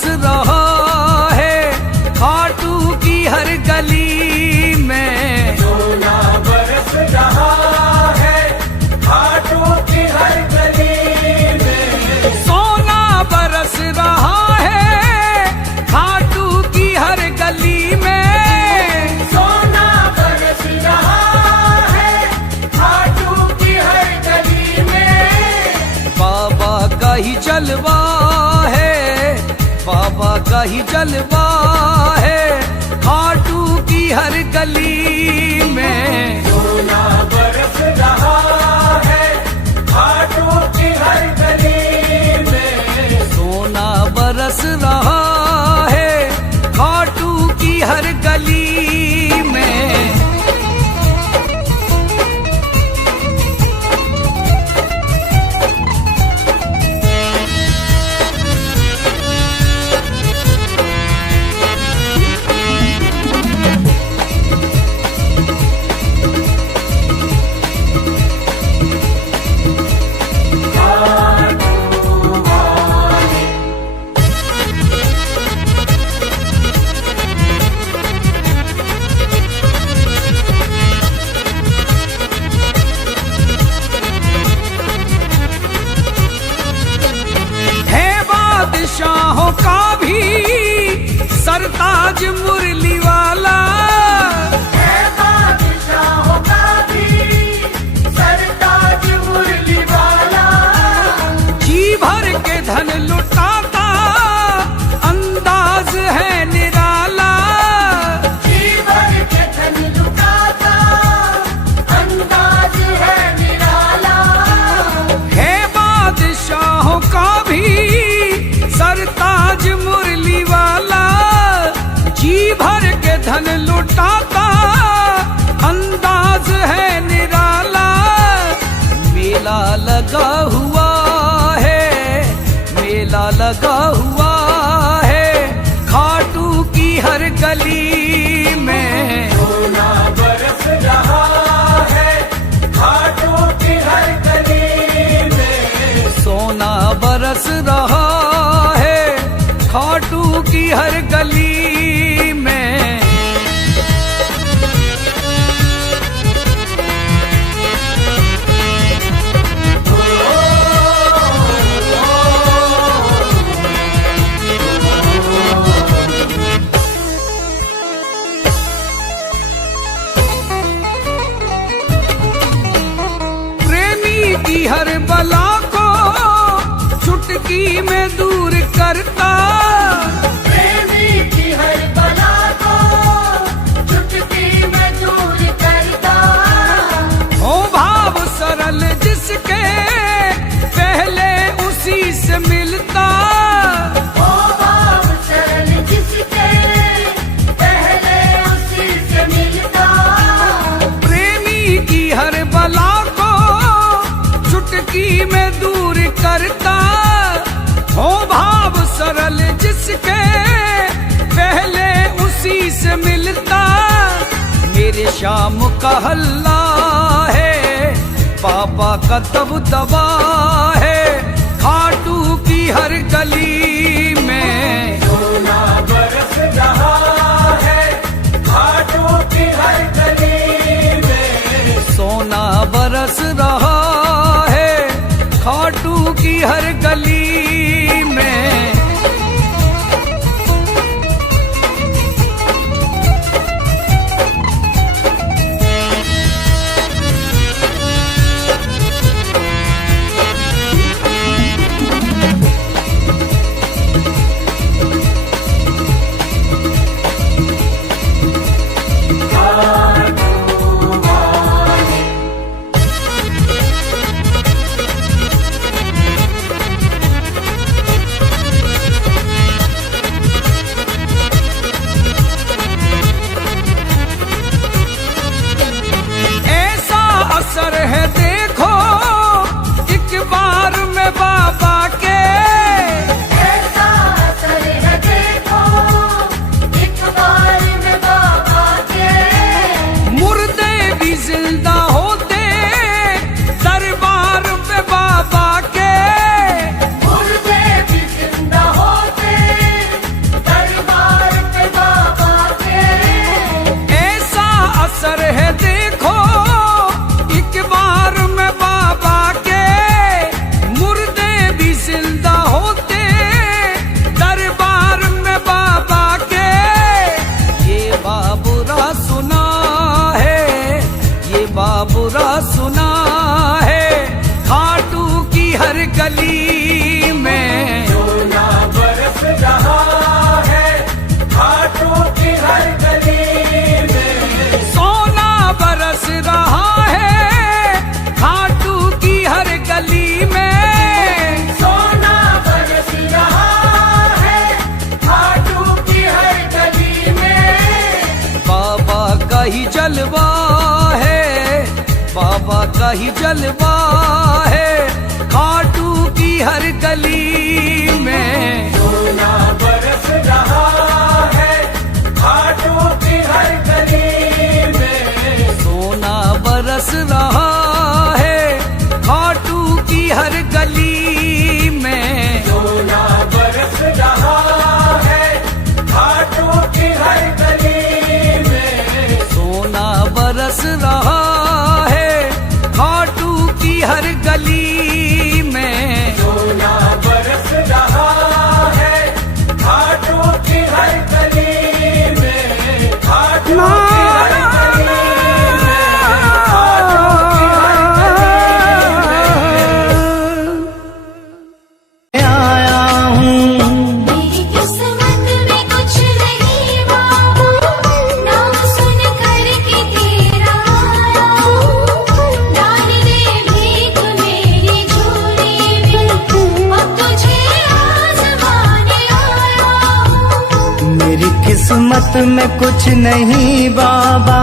बरस रहा है खाटू की हर गली में। सोना बरस रहा है खाटू की हर गली में। सोना बरस रहा है खाटू की हर गली में। सोना बरस रहा है खाटू की हर गली में। बाबा का ही जलवा है, बाबा का ही जलवा है खाटू की हर गली में। सोना बरस रहा है खाटू की हर गली में। सोना बरस रहा है खाटू की हर गली में। बादशाहों का भी सरताज मुरली वाला। है बादशाहों का भी सरताज मुरली वाला। जी भर के धन लुटाता अंदाज है निराला। जी भर के धन लुटाता अंदाज है निराला। है बादशाहों का भी सरताज मुरली वाला। जी भर के धन लुटाता अंदाज है निराला। मेला लगा हुआ है, मेला लगा हुआ है खाटू की हर गली में। सोना बरस रहा है खाटू की हर गली में। सोना बरस रहा है खाटू की हर गली में। प्रेमी की हर बला को चुटकी में दूर करता। प्रेमी की हर बला को चुटकी में दूर करता। हो भाव सरल जिसके पहले उसी से मिलता। ओ भाव सरल जिसके पहले उसी से मिलता। प्रेमी की हर बला को चुटकी में दूर करता। हो भाव सरल जिसके पहले उसी से मिलता। मेरे शाम का हल्ला है, पापा का दबदबा है खाटू की हर गली में। सोना बरस रहा है खाटू की हर गली में। सोना बरस रहा है खाटू की हर गली में। ही जलवा है खाटू की हर गली में। सोना बरस रहा है खाटू की हर गली में। सोना बरस रहा है खाटू की हर गली में। सोना बरस रहा है खाटू की हर गली में। सोना बरस रहा है खाटू की हर गली में। सोना बरस रहा है खाटू की हर गली में। खाटू की हर गली में। खाटू की हर आया हूँ। मेरी किस्मत में कुछ नहीं बाबा, नाम सुन कर के तेरा आया हूँ। डाल दे भीख मेरी झोली में, अब तुझे आजमाने आया हूँ। मेरी किस्मत में कुछ नहीं बाबा,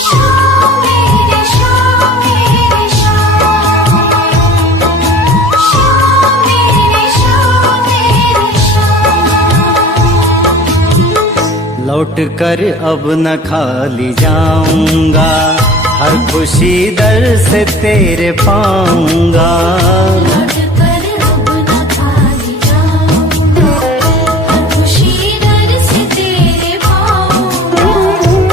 शाम मेरे शाम मेरे शाम, शाम मेरे शाम मेरे शाम। लौट कर अब न खाली जाऊंगा, हर खुशी दर से तेरे पाऊंगा। लौट कर अब न खाली जाऊंगा, हर खुशी दर से तेरे पाऊंगा।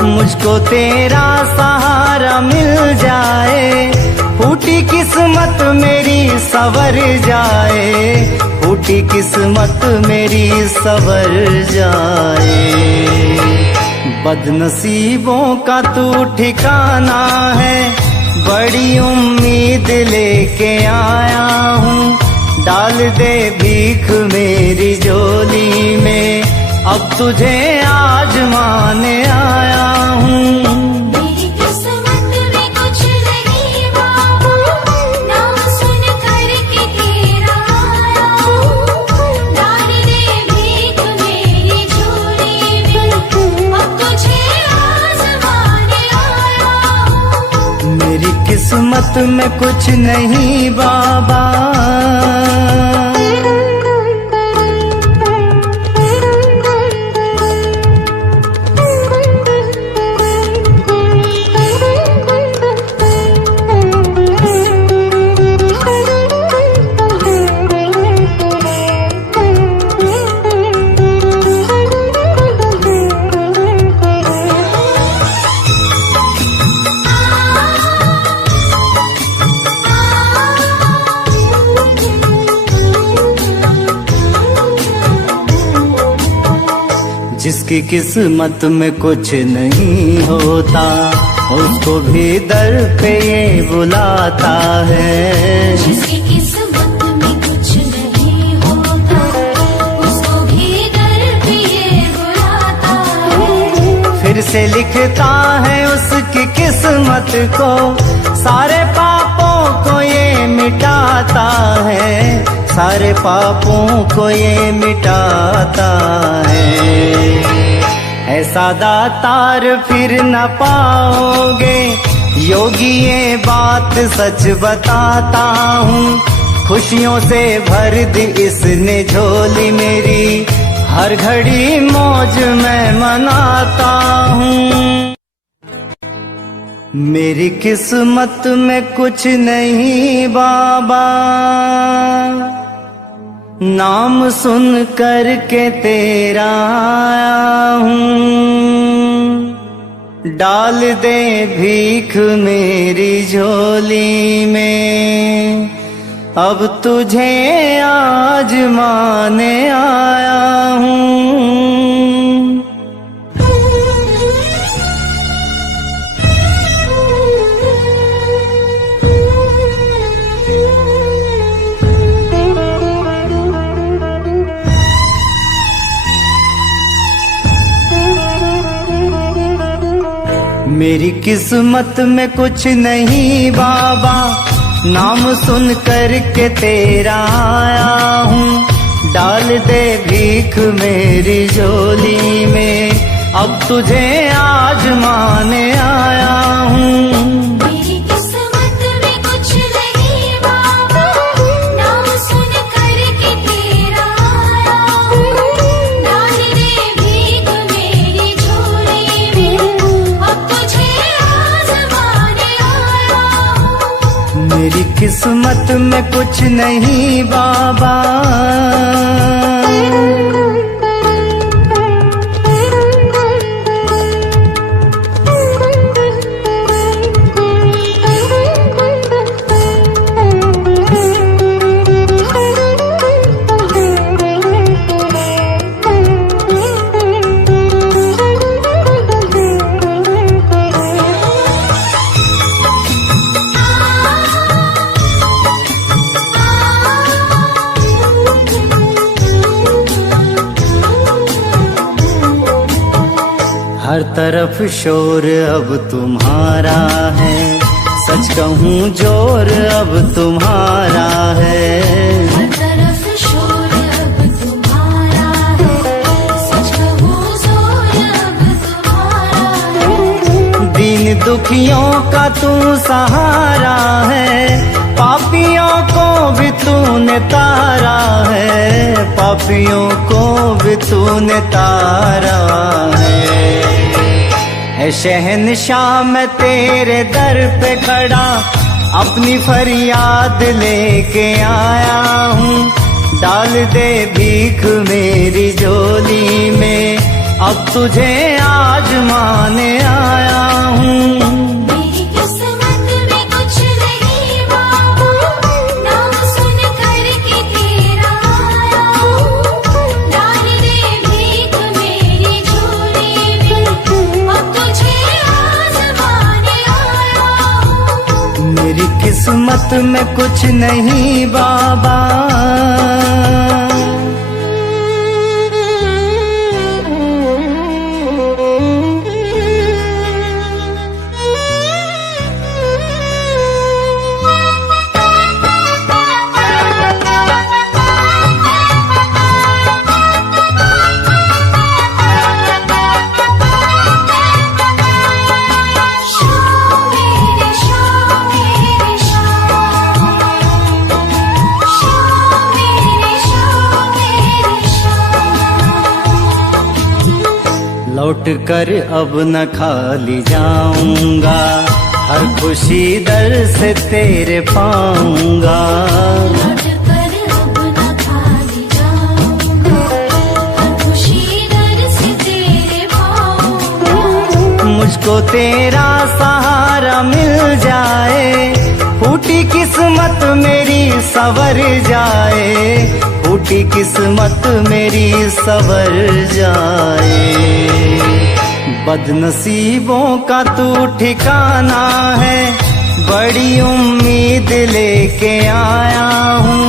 मुझको तेरा सहारा मिल जाए, फूटी किस्मत मेरी सवर जाए। फूटी किस्मत मेरी सवर जाए। बदनसीबों का तू ठिकाना है, बड़ी उम्मीद लेके आया हूँ। डाल दे भीख मेरी झोली में, अब तुझे आजमाने आया हूँ। मेरी किस्मत में कुछ नहीं बाबा, नाम सुन कर के तेरा आया हूँ। डाल दे भीख मेरी झोली में, अब तुझे आजमाने आया हूँ। मेरी किस्मत में कुछ नहीं बाबा। जिसकी किस्मत में कुछ नहीं होता, उसको भी दर पे ये बुलाता है। जिसकी किस्मत में कुछ नहीं होता, उसको भी दर पे ये बुलाता है। फिर से लिखता है उसकी किस्मत को, सारे पापों को ये मिटाता है। सारे पापों को ये मिटाता है। ऐसा दातार फिर न पाओगे, योगी ये बात सच बताता हूँ। खुशियों से भर दी इसने झोली मेरी, हर घड़ी मौज मैं मनाता हूँ। मेरी किस्मत में कुछ नहीं बाबा, नाम सुन कर के तेरा आया हूँ। डाल दे भीख मेरी झोली में, अब तुझे आजमाने आया हूँ। मेरी किस्मत में कुछ नहीं बाबा, नाम सुन कर के तेरा आया हूँ। डाल दे भीख मेरी झोली में, अब तुझे आजमाने आया हूँ। मेरी किस्मत में कुछ नहीं बाबा, नाम सुन कर के तेरा आया हूँ। डाल दे भीख मेरी झोली में, अब तुझे आजमाने आया हूँ। मेरी किस्मत में कुछ नहीं बाबा। हर तरफ शोर अब तुम्हारा है, सच कहूँ जोर अब तुम्हारा है। हर तरफ शोर अब तुम्हारा है, सच कहूँ जोर अब तुम्हारा है। दीन दुखियों का तू सहारा है, पापियों को भी तूने तारा है। पापियों को भी तूने तारा है। ऐ शहंशाह मैं तेरे दर पे खड़ा, अपनी फरियाद लेके आया हूँ। डाल दे भीख मेरी झोली में, अब तुझे आजमाने आया हूँ। मेरी किस्मत में कुछ नहीं बाबा, नाम सुन कर के तेरा आया हूँ। डाल दे भीख मेरी झोली में, अब तुझे आजमाने आया हूँ। मेरी किस्मत में कुछ नहीं बाबा। लौट कर अब न खाली जाऊंगा, हर खुशी दर से तेरे पाऊंगा। लौट कर अब न खाली जाऊंगा, हर खुशी दर से तेरे पाऊंगा। मुझको तेरा सहारा मिल जाए, फूटी किस्मत मेरी संवर जाए। फूटी किस्मत मेरी संवर जाए। बदनसीबों का तू ठिकाना है, बड़ी उम्मीद लेके आया हूँ।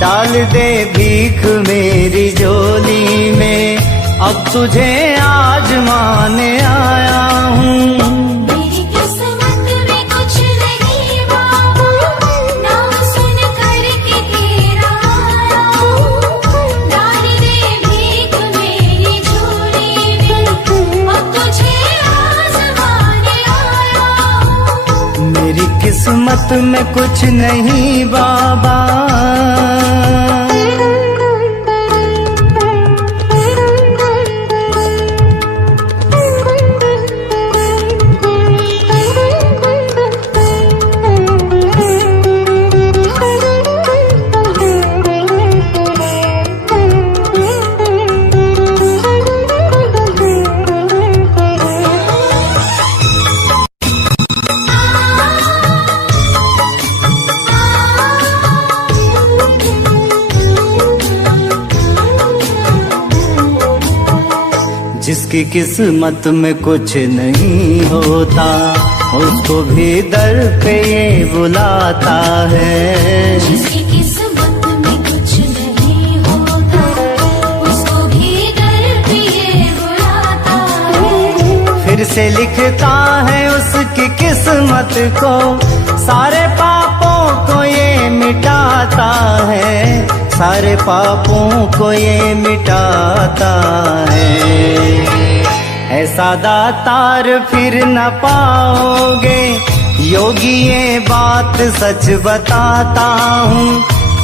डाल दे भीख मेरी झोली में, अब तुझे आजमाने आया हूँ। मेरी किस्मत में कुछ नहीं बाबा, नाम सुन कर के तेरा आया हूँ। डाल दे भीख मेरी झोली में, अब तुझे आजमाने आया हूँ। मेरी किस्मत में कुछ नहीं बाबा। जिसकी किस्मत में कुछ नहीं होता, उसको भी दर पे ये बुलाता है। जिसकी किस्मत में कुछ नहीं होता, उसको भी दर पे ये बुलाता है। फिर कैसे लिखता है उसकी किस्मत को, सारे पापों को ये मिटाता है, सारे पापों को ये मिटाता है। ऐसा दातार फिर न पाओगे योगी, ये बात सच बताता हूँ।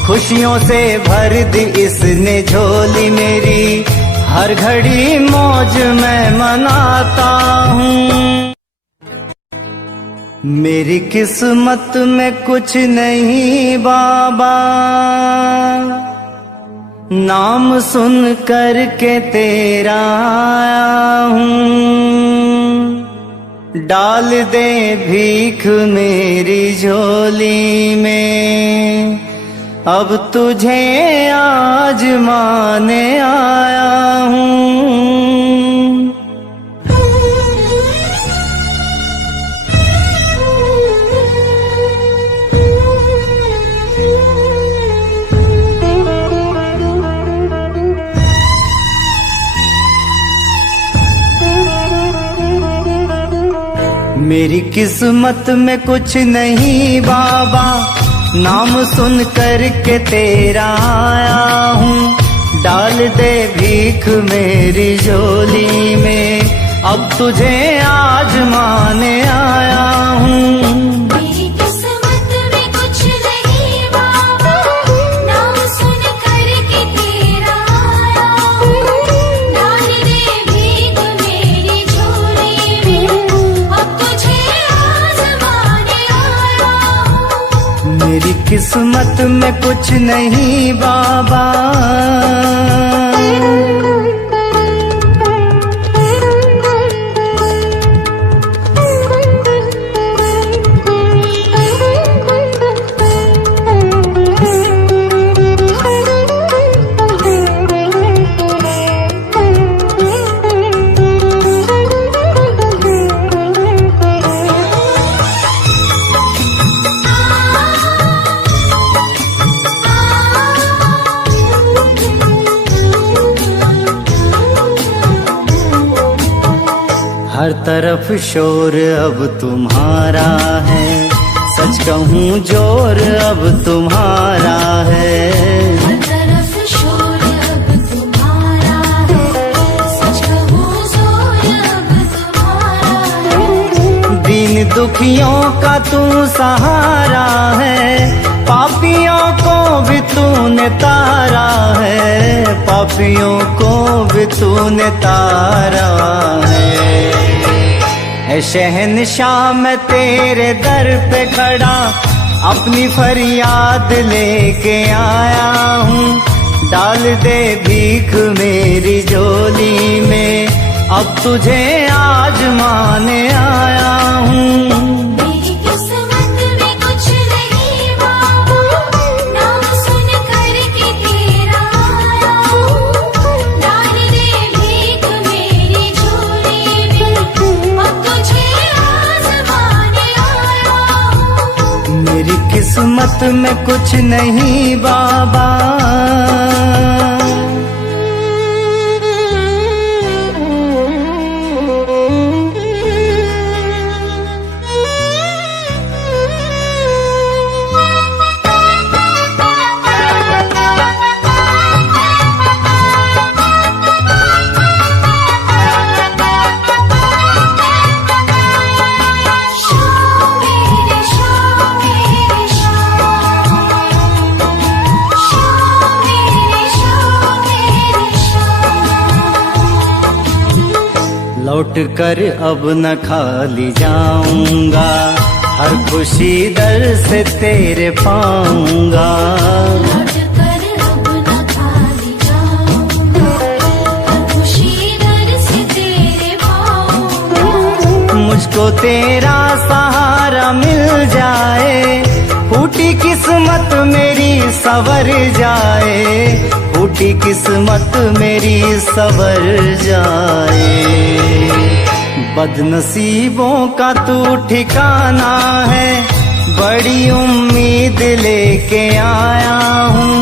खुशियों से भर दी इसने झोली मेरी, हर घड़ी मौज मैं मनाता हूँ। मेरी किस्मत में कुछ नहीं बाबा, नाम सुन कर के तेरा आया हूँ। डाल दे भीख मेरी झोली में, अब तुझे आजमाने आया हूँ। मेरी किस्मत में कुछ नहीं बाबा, नाम सुन कर के तेरा आया हूँ। डाल दे भीख मेरी झोली में, अब तुझे आजमाने आया हूँ। मेरी किस्मत में कुछ नहीं बाबा, नाम सुन कर के तेरा आया हूँ। डाल दे भीख मेरी झोली में, अब तुझे आजमाने आया हूँ। मेरी किस्मत में कुछ नहीं बाबा। हर तरफ शोर अब तुम्हारा है, सच कहूँ जोर अब तुम्हारा है। हर तरफ शोर अब तुम्हारा है, सच कहूँ जोर अब तुम्हारा है। दीन दुखियों का तू सहारा है, पापियों को भी तूने तारा है, पापियों को भी तूने तारा है। ऐ शहंशाह मैं तेरे दर पे खड़ा, अपनी फरियाद लेके आया हूँ। डाल दे भीख मेरी झोली में, अब तुझे आजमाने आया हूँ। मेरी किस्मत में कुछ नहीं बाबा, नाम सुन कर के तेरा आया हूँ। डाल दे भीख मेरी झोली में, अब तुझे आजमाने आया हूँ। मेरी किस्मत में कुछ नहीं बाबा। लौट कर अब न खाली जाऊंगा, हर खुशी दर से तेरे पाऊंगा। लौट कर अब न खाली जाऊंगा, हर खुशी दर से तेरे पाऊंगा। मुझको तेरा सहारा मिल जाए, फूटी किस्मत मेरी सवर जाए, फूटी किस्मत मेरी सवर जाए। बदनसीबों का तू ठिकाना है, बड़ी उम्मीद लेके आया हूँ।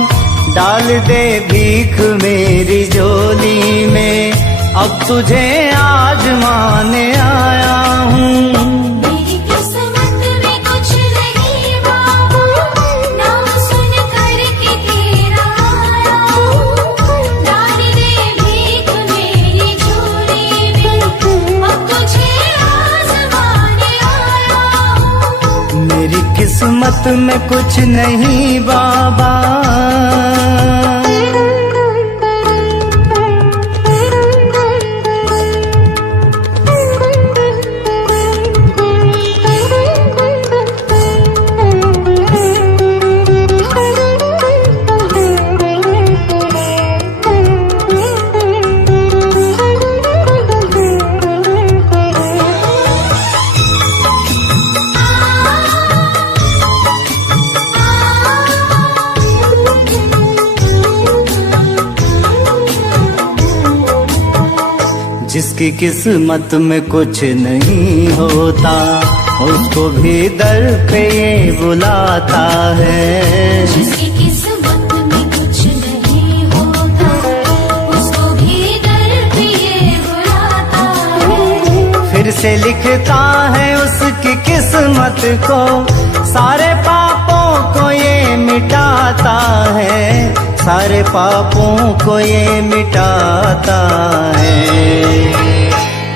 डाल दे भीख मेरी झोली में, अब तुझे आजमाने आया हूँ। मेरी किस्मत में कुछ नहीं बाबा, नाम सुन कर के तेरा आया हूँ। डाल दे भीख मेरी झोली में, अब तुझे आजमाने आया हूँ। मेरी किस्मत में कुछ नहीं बाबा, जिसकी किस्मत में कुछ नहीं होता, उसको भी दर पे ये बुलाता है। जिसकी किस्मत में कुछ नहीं होता, उसको भी दर पे ये बुलाता है। फिर से लिखता है उसकी किस्मत को, सारे पापों को ये मिटाता है, सारे पापों को ये मिटाता है।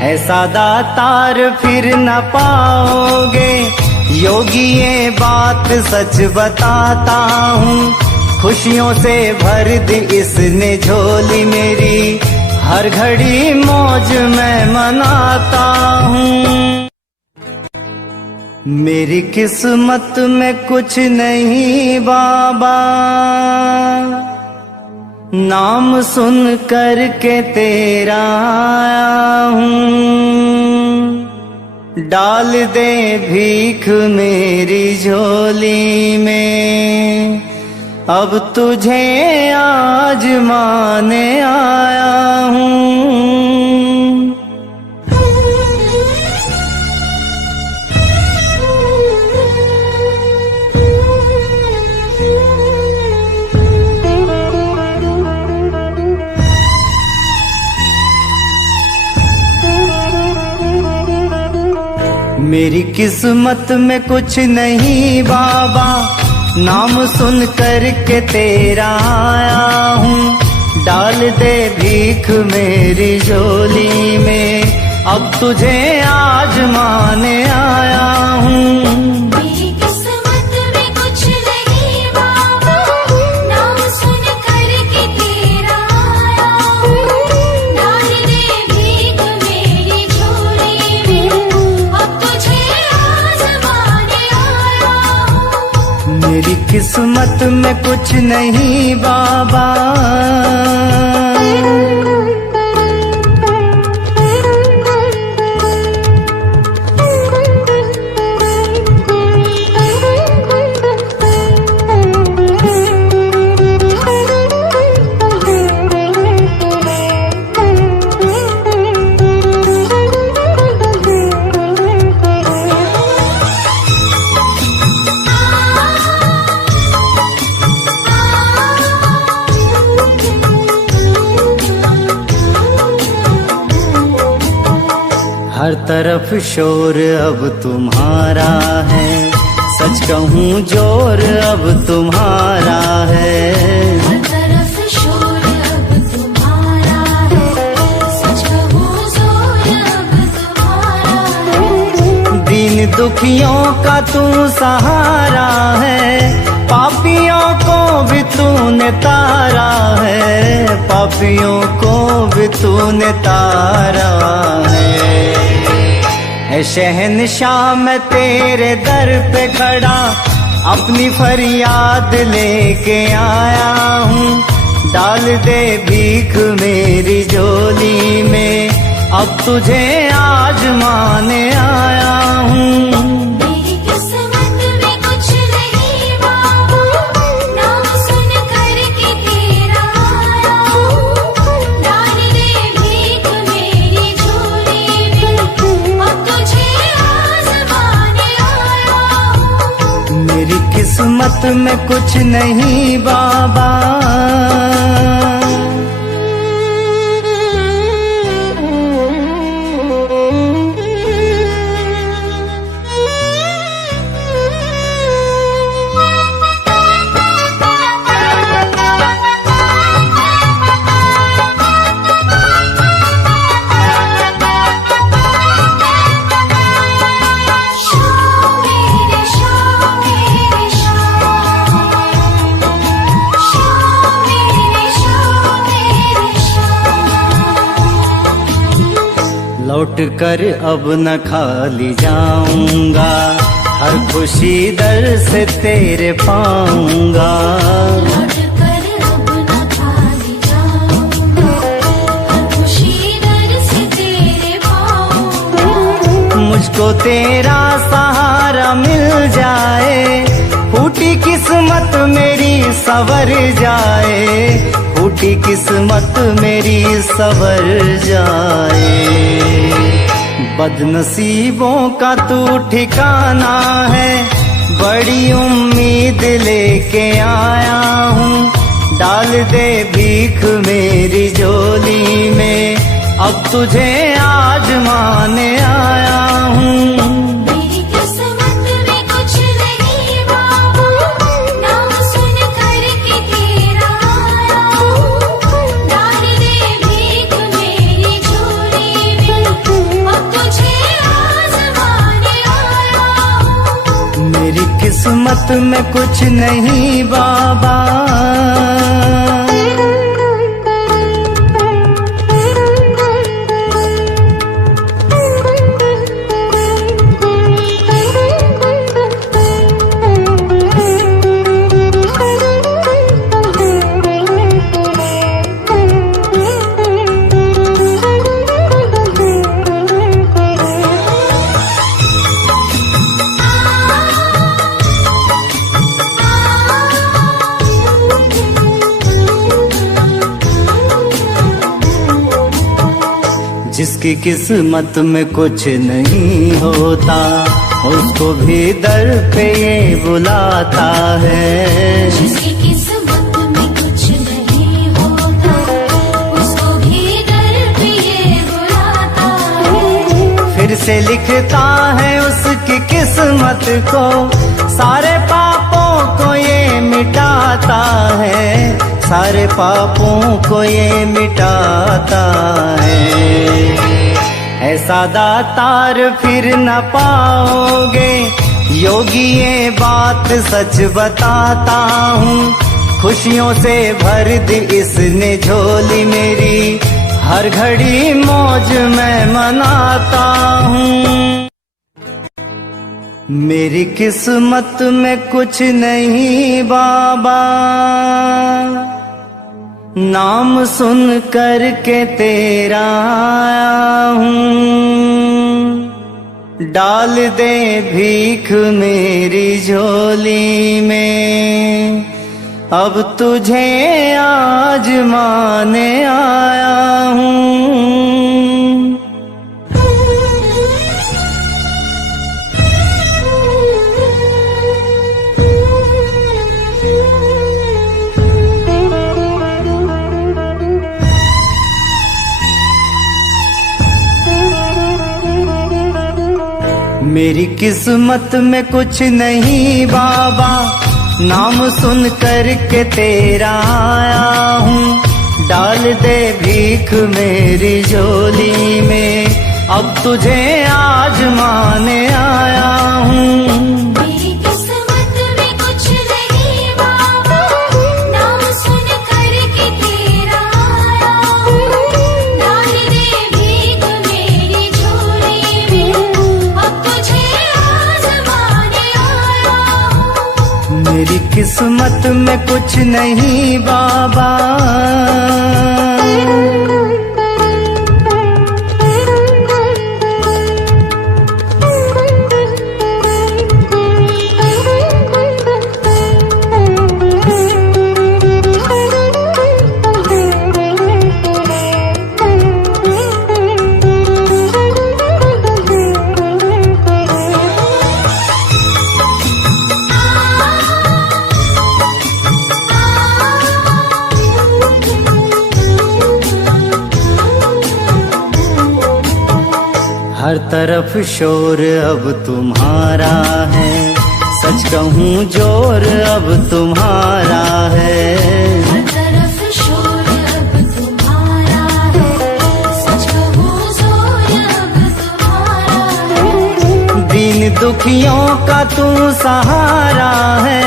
ऐसा दातार फिर न पाओगे, योगी ये बात सच बताता हूँ। खुशियों से भर दी इसने झोली मेरी, हर घड़ी मौज मैं मनाता हूँ। मेरी किस्मत में कुछ नहीं बाबा, नाम सुन कर के तेरा आया हूँ। डाल दे भीख मेरी झोली में, अब तुझे आजमाने आया हूँ। मेरी किस्मत में कुछ नहीं बाबा, नाम सुन कर के तेरा आया हूँ। डाल दे भीख मेरी झोली में, अब तुझे आजमाने आया हूँ। मेरी किस्मत में कुछ नहीं बाबा, नाम सुन कर के तेरा आया हूँ। डाल दे भीख मेरी झोली में, अब तुझे आजमाने आया हूँ। मेरी किस्मत में कुछ नहीं बाबा, हर तरफ शोर अब तुम्हारा है, सच कहूँ जोर अब तुम्हारा है। हर तरफ शोर अब तुम्हारा है, सच कहूँ जोर अब तुम्हारा है। दीन दुखियों का तू सहारा है, पापियों को भी तूने तारा है, पापियों को भी तूने तारा है। ऐ शहंशाह मैं तेरे दर पे खड़ा, अपनी फरियाद लेके आया हूँ। डाल दे भीख मेरी झोली में, अब तुझे आजमाने आया हूँ। मेरी किस्मत में कुछ नहीं बाबा, नाम सुन कर के तेरा आया हूँ। डाल दे भीख मेरी झोली में, अब तुझे आजमाने आया हूँ। मेरी किस्मत में कुछ नहीं बाबा, लौट कर अब न खाली जाऊंगा, हर खुशी दर से तेरे पाऊंगा। लौट कर अब न खाली जाऊंगा, हर खुशी दर से तेरे पाऊंगा। मुझको तेरा सहारा मिल जाए, फूटी किस्मत मेरी सवर जाए, फूटी किस्मत मेरी सवर जाए। बदनसीबों का तू ठिकाना है, बड़ी उम्मीद लेके आया हूँ। डाल दे भीख मेरी झोली में, अब तुझे आजमाने आया हूँ। मेरी किस्मत में कुछ नहीं बाबा, नाम सुन कर के तेरा आया हूँ। डाल दे भीख मेरी झोली में, अब तुझे आजमाने आया हूँ। मेरी किस्मत में कुछ नहीं बाबा, जिसकी किस्मत में कुछ नहीं होता, उसको भी दर पे ये बुलाता है। जिसकी किस्मत में कुछ नहीं होता, उसको भी दर पे ये बुलाता है। फिर से लिखता है उसकी किस्मत को, सारे पापों को ये मिटाता है, सारे पापों को ये मिटाता है। ऐसा दातार फिर न पाओगे, योगी ये बात सच बताता हूँ। खुशियों से भर दी इसने झोली मेरी, हर घड़ी मौज मैं मनाता हूँ। मेरी किस्मत में कुछ नहीं बाबा, नाम सुन कर के तेरा आया हूँ। डाल दे भीख मेरी झोली में, अब तुझे आजमाने आया हूँ। मेरी किस्मत में कुछ नहीं बाबा, नाम सुन कर के तेरा आया हूँ। डाल दे भीख मेरी झोली में, अब तुझे आजमाने आया हूँ। मेरी किस्मत में कुछ नहीं बाबा, नाम सुन कर के तेरा आया हूँ। डाल दे भीख मेरी झोली में, अब तुझे आजमाने आया हूँ। मेरी किस्मत में कुछ नहीं बाबा। हर तरफ शोर अब तुम्हारा है, सच कहूँ जोर अब तुम्हारा है। हर तरफ शोर अब तुम्हारा है, सच कहूँ जोर अब तुम्हारा है। दीन दुखियों का तू सहारा है,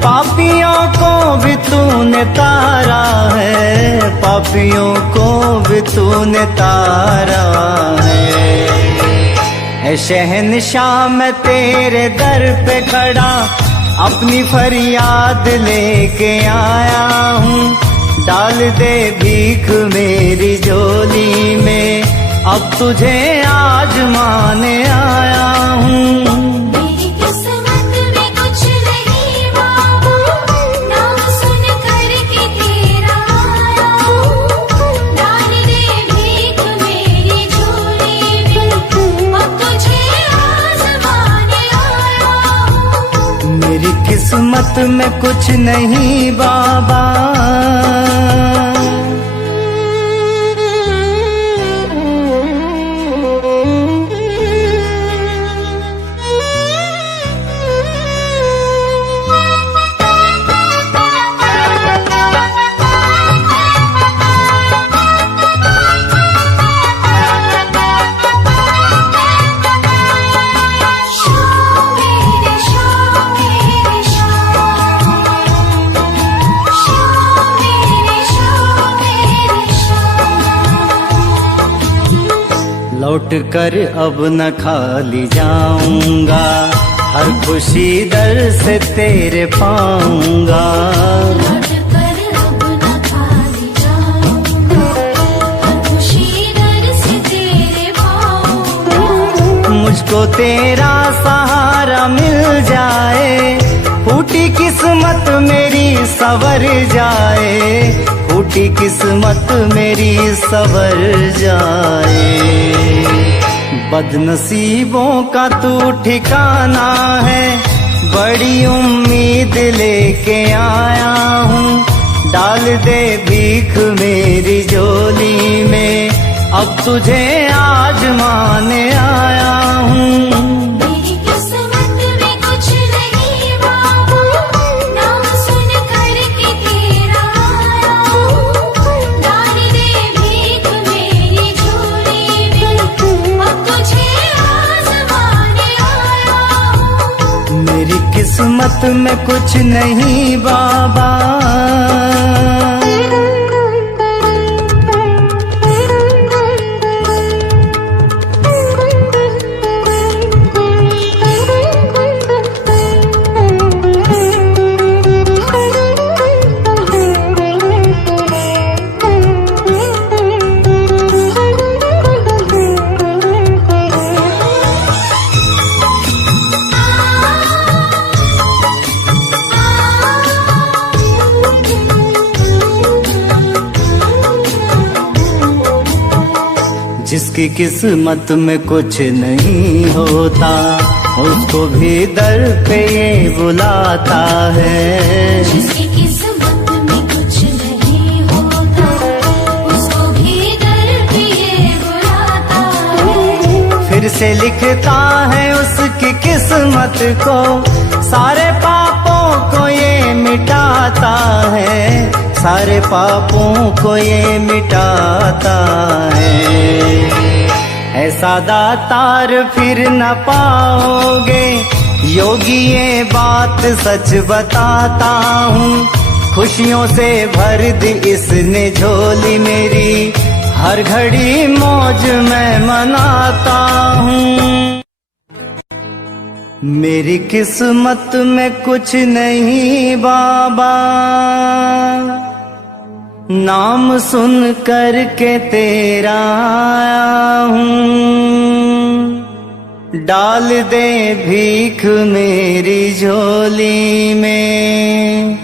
पापियों को भी तूने तारा है, पापियों को भी तूने तारा है। है शहंशाह मैं तेरे दर पे खड़ा, अपनी फरियाद लेके आया हूँ। डाल दे भीख मेरी झोली में, अब तुझे आजमाने आया हूँ। मेरी किस्मत में कुछ नहीं बाबा, नाम सुन कर के तेरा आया हूँ। डाल दे भीख मेरी झोली में, अब तुझे आजमाने आया हूँ। मेरी किस्मत में कुछ नहीं बाबा, लौट कर अब न खाली जाऊंगा, हर खुशी दर से तेरे पाऊंगा। लौट कर अब न खाली जाऊंगा, हर खुशी दर से तेरे पाऊंगा। मुझको तेरा सहारा मिल जाए, फूटी किस्मत मेरी सवर जाए, फूटी किस्मत मेरी सवर जाए। बदनसीबों का तू ठिकाना है, बड़ी उम्मीद लेके आया हूँ। डाल दे भीख मेरी झोली में, अब तुझे आजमाने आया हूँ। मेरी किस्मत में कुछ नहीं बाबा, नाम सुन कर के तेरा आया हूँ। डाल दे भीख मेरी झोली में, अब तुझे आजमाने आया हूँ। मेरी किस्मत में कुछ नहीं बाबा। जिसकी किस्मत में कुछ नहीं होता, उसको भी दर पे ये बुलाता है। जिसकी किस्मत में कुछ नहीं होता, उसको भी दर पे ये बुलाता है। फिर से लिखता है उसकी किस्मत को, सारे पापों को ये मिटाता है, सारे पापों को ये मिटाता है। ऐसा दातार फिर न पाओगे, योगी ये बात सच बताता हूँ। खुशियों से भर दी इसने झोली मेरी, हर घड़ी मौज मैं मनाता हूँ। मेरी किस्मत में कुछ नहीं बाबा, नाम सुन कर के तेरा आया हूँ। डाल दे भीख मेरी झोली में,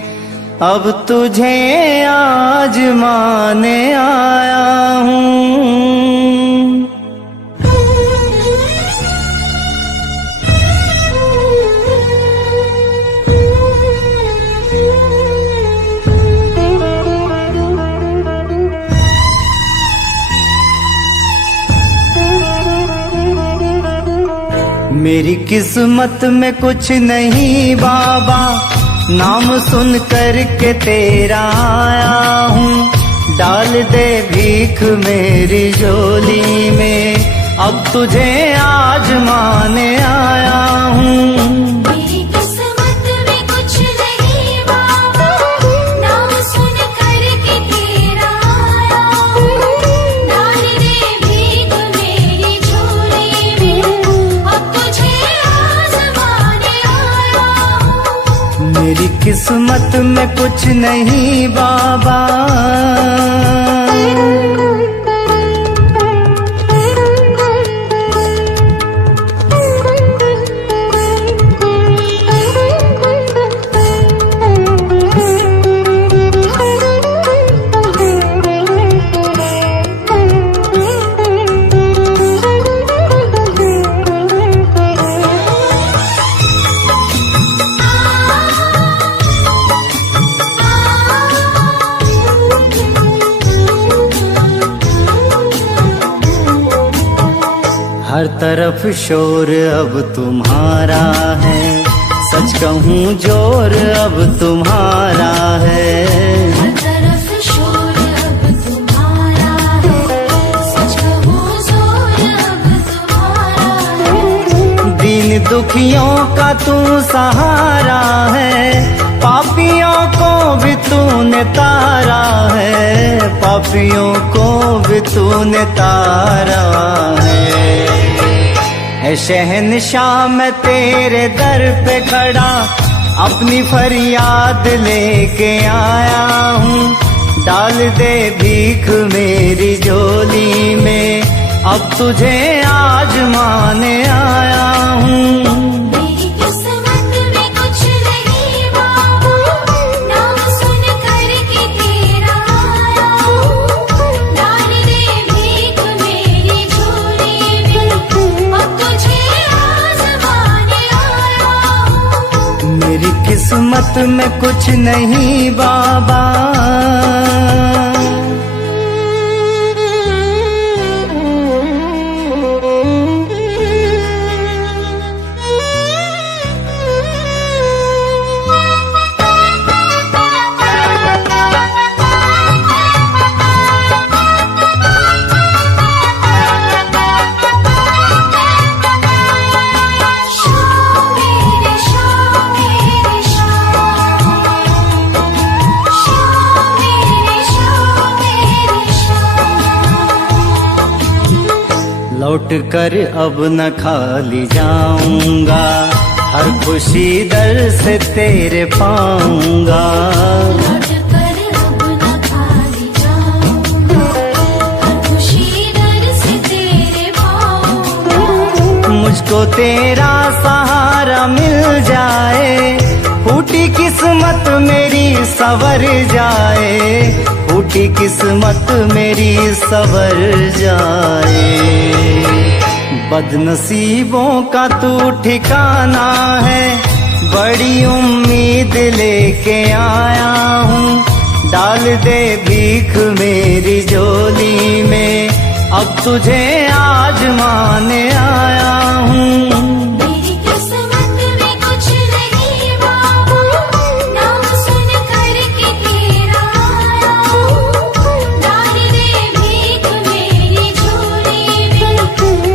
अब तुझे आजमाने आया हूँ। मेरी किस्मत में कुछ नहीं बाबा, नाम सुन कर के तेरा आया हूँ। डाल दे भीख मेरी झोली में, अब तुझे आजमाने आया हूँ। मेरी किस्मत में कुछ नहीं बाबा, नाम सुन कर के तेरा आया हूँ। डाल दे भीख मेरी झोली में, किस्मत में कुछ नहीं बाबा। हर तरफ शोर अब तुम्हारा है, सच कहूँ जोर अब तुम्हारा है। हर तरफ शोर अब तुम्हारा है, सच कहूँ जोर अब तुम्हारा है। दीन दुखियों का तू सहारा है, पापियों को भी तूने तारा है, पापियों को भी तूने तारा है। ऐ शहंशाह मैं तेरे दर पे खड़ा, अपनी फरियाद लेके आया हूँ। डाल दे भीख मेरी झोली में, अब तुझे आजमाने आया हूँ। मेरी किस्मत में कुछ नहीं बाबा, नाम सुन कर के तेरा आया हूँ। डाल दे भीख मेरी झोली में, अब तुझे आजमाने आया हूँ। मेरी किस्मत में कुछ नहीं बाबा। लौट कर अब न खाली जाऊंगा, हर खुशी दर से तेरे पाऊंगा। लौट कर अब न खाली जाऊंगा, हर खुशी दर से तेरे पाऊंगा। मुझको तेरा सहारा मिल जाए, फूटी किस्मत मेरी संवर जाए, फूटी किस्मत मेरी संवर जाए। बदनसीबों का तू ठिकाना है, बड़ी उम्मीद लेके आया हूँ। डाल दे भीख मेरी झोली में, अब तुझे आजमाने आया हूँ। मेरी किस्मत में कुछ नहीं बाबा, नाम सुन कर के तेरा आया हूँ। डाल दे भीख मेरी झोली में,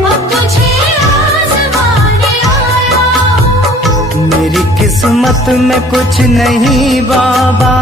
अब तुझे आजमाने आया हूँ। मेरी किस्मत में कुछ नहीं बाबा।